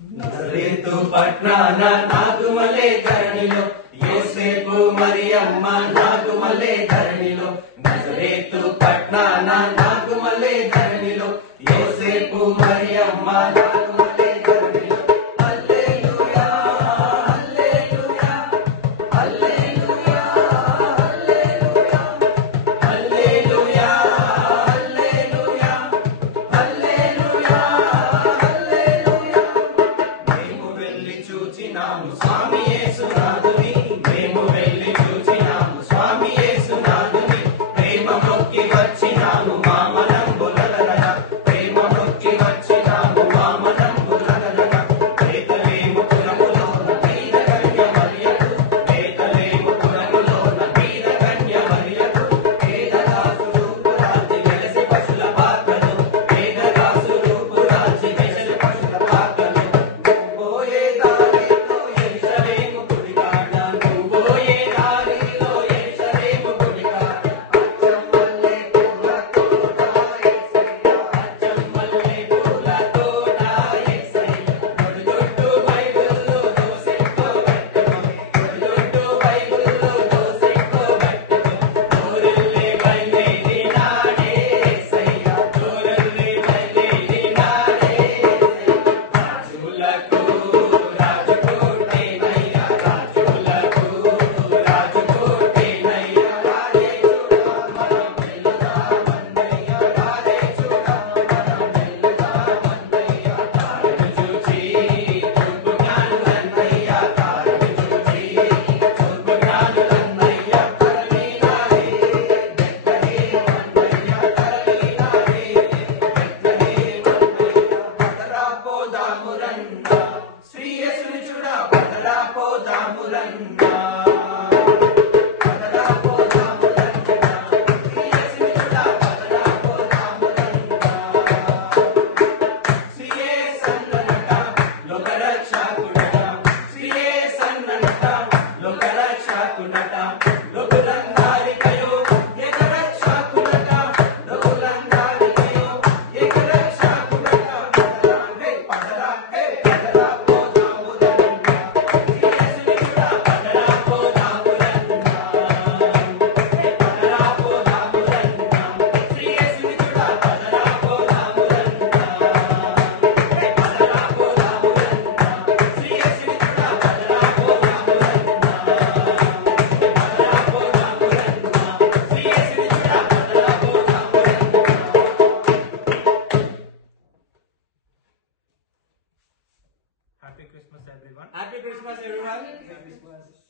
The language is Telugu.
నజరేతు పట్నాన నాగుమలే ధరణిలో యోసేపు మరియమ్మ నాగుమలే ధరణిలో నజరేతు పట్నాన నాగుమలే ధరణిలో యోసేపు మరియమ్మ నాగుమలే ధరణిలో హల్లెలూయా హల్లెలూయా హల్లెలూయా హల్లెలూయా హల్లెలూయా హల్లెలూయా హల్లెలూయా మేము వెళ్ళి చూచినాము స్వామి యేసునాథుని మేము వెళ్ళి చూచినాము స్వామి యేసునాథుని ప్రేమ మొక్కి వచ్చినాము మామనంబులగలగా ప్రేమ మొక్కి వచ్చినాము మామనంబులగలగా బేతలేము పురములోన బీద కన్య మరియకు బేతలేము పురములోన బీద కన్య మరియకు పేదదాసు రూపురాజి వెలసి పశుల పాకలు పేదదాసు రూపురాజి వెలసి పశుల పాకలు పోయే దారిలో యెరూషలేము గుడికాడ పోయే దారిలో యెరూషలేము గుడికాడ అచ్చమల్లె పూల తోట యేసయ్య అచ్చమల్లె పూల తోట యేసయ్య దొడ్డు బైబిల్లో దోసెక్కో గట్టుకొని దొడ్డు బైబిల్లో దోసెక్కో గట్టుకొని దూరెళ్ళే బయలుదేరి నాడే యేసయ్య దూరెళ్ళే బయలుదేరి నాడే రాజులకు రాజుకోటేనయ్యా రాజులకు రాజుకోటేనయ్యా రాజే చూడ మనం వెళుదామన్నయ్యా రాజే చూడ మనం వెళుదామన్నయ్యా తారను చూచి తూర్పు జ్ఞానులన్నయ్యా తారను చూచి తూర్పు జ్ఞానులన్నయ్యా తరలినారే బెత్లెహేమన్నయ్యా తరలినారే బెత్లెహేమన్నయ్యా పదరా పోదాము రన్నా శ్రీ యేసుని చూడ పదరా పోదాము రన్నా పదరా పోదాము రన్నా శ్రీ యేసుని చూడ పదరా పోదాము రన్నా శ్రీ యేసన్ననట లోకరక్షకుడట శ్రీ యేసన్ననట లోకరక్షకుడట లోకులందరికయో ఏకరక్షకుడట లోకులందరికయో ఏకరక్షకుడట పదరా పదరా పోదాము రన్నా శ్రీ యేసుని చూడ పదరా పోదాము రన్నా పదరా పోదాము రన్నా శ్రీ యేసుని చూడ పదరా పోదాము రన్నా పదరా పోదాము రన్నా శ్రీ యేసుని చూడ పదరా పోదాము రన్నా పదరా పోదాము రన్నా శ్రీ యేసుని చూడ పదరా పోదాము రన్నా. Happy Christmas, everyone. Happy Christmas, everyone. Happy Christmas.